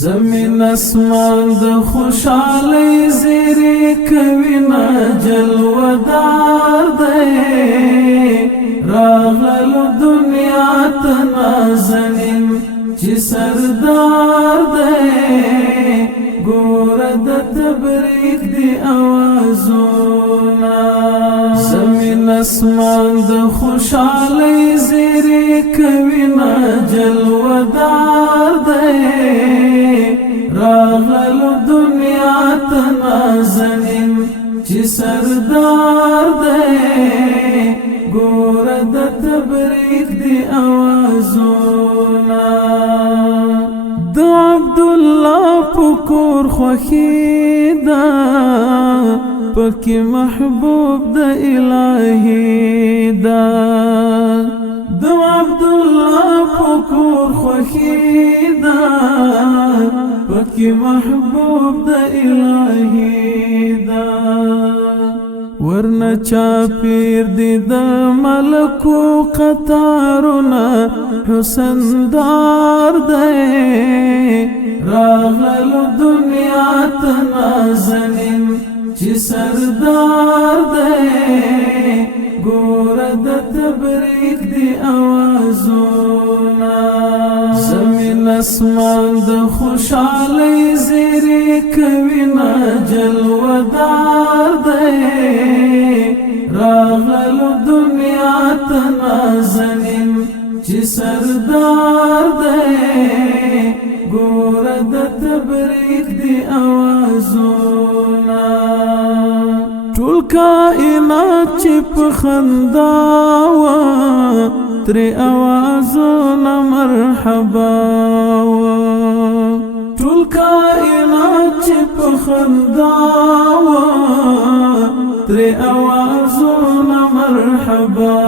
زمین اسمان د خوشحالی زیری کوي نا جلودار دی راغلو دنیا ته نازنین چې سردار دی ګوره د تبریک دی اوازونه زمین اسمان د خوشحالی زیری کوي نا جلودار دی راغلو دنیا ته نازنین چې سردار دی ګوره د تبریک دی اوازونه د عبدالله پکور خوښي ده پکې محبوب د الهي ده د عبدالله پکور خوښي ده پکې محبوب د الهي ده ورنه چاپیر دی د ملکو قطارونه حسن دار دی راغلو دنیا ته نازنین چې سردار دی ګوره د تبریک دی اوازونه زمین اسمان د خوشحالی زیری کوي نا جلودار دی راغلو دنیا ته نازنین چې سردار دی ګوره د تبریک دی اوازونه ټول کائنات چې په خندا وه ترې اوازونه مرحبا وه ټول کائنات چې په خندا وه ترې اوازونه مرحبا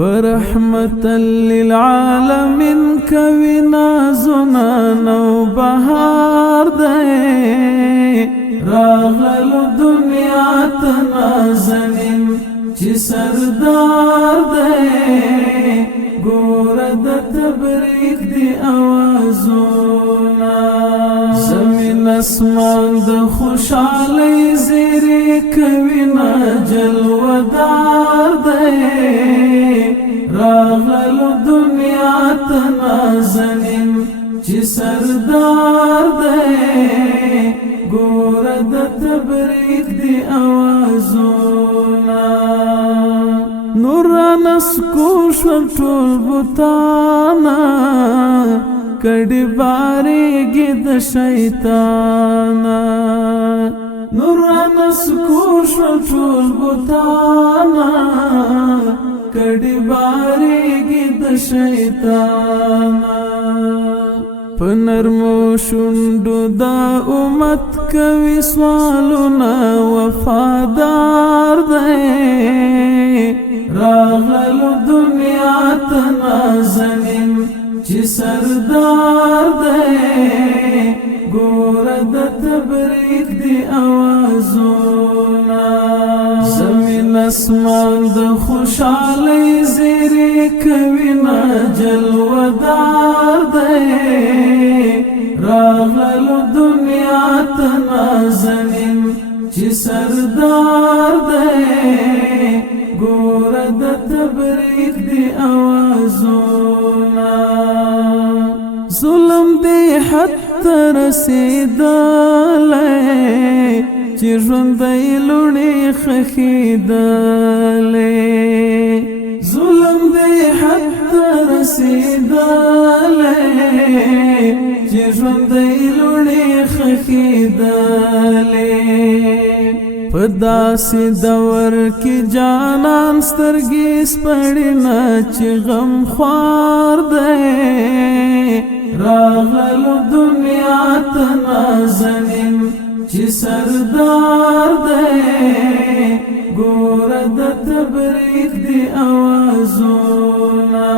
فرحمتا للعالمین کوي نازونه نو بهار دی راغلو دنیا ته نازنین چې سردار دی ګوره د تبریک دی اوازونه زمین اسمان د خوشحالی زیری کوي نا جلودار دی راغلو دنیا ته نازنین چې سردار دی ګوره د تبریک دی اوازونه نور نسکو شول ټول بوتانا کډي باریږي د شیطانا نور نسکو شول ټول بوتانا کډي باریږي د شیطانا پنرمو شوندو دا امت کوي سوالونه وفادار دی راغلو دنیا ته نازنین چې سردار دی ګوره د تبریک دی اوازونه زمین اسمان د خوشحالی زیری کوي نا جلودار دی راغلو دنیا ته نازنین چې سردار دی ګوره د تبریک دی اوازونه ظلم دی حد ته رسیدلی چې ژوندی لوڼې ښخېدلی ظلم دی حد ته رسیدلی چې ژوندی لوڼې ښخېدلی په داسې دور کې جانان سترګې سپړې نه چې غم خوار دی راغلو دنیا ته نازنین چې سردار دی ګوره د تبریک دی اوازونه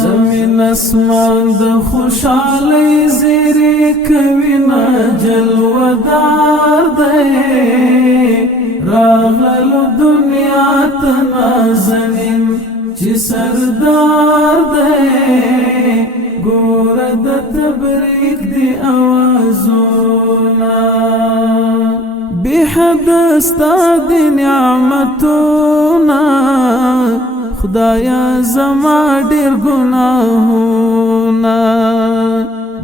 زمین اسمان د خوشحالی زیری کوي نا جلودار دی راغلو دنیا ته نازنین چې سردار دی ګوره د تبریک دی آوازونا بی حد ستا دی نعمتونا خدایا زما ډیر گناهونا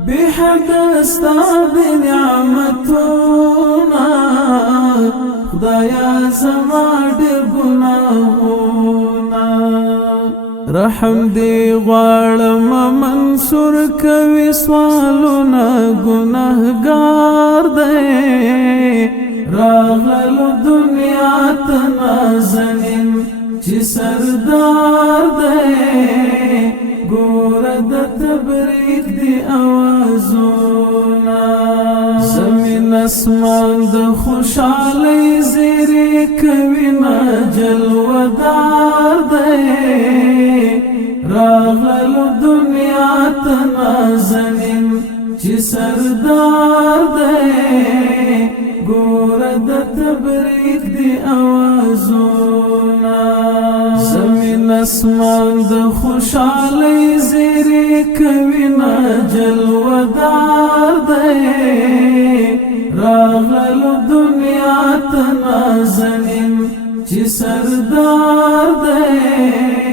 بی حد ستا دی نعمتونا خدایا زما ډیر گناهونا رحم دی غواړم منصور کوي سوالونه ګناهګار دی راغلو دنیا ته نازنین چې سردار دی ګوره د تبریک دی آوازونه زمین اسمان د خوشحالۍ زیری کوي نه جلوه‌دار دی راغلو دنیا ته نازنین چې سردار دی ګوره د تبریک دی آوازونه زمین اسمان د خوشحالۍ زیری کوي نه جلوه‌دار دی راغلو دنیا ته نازنین چې سردار دی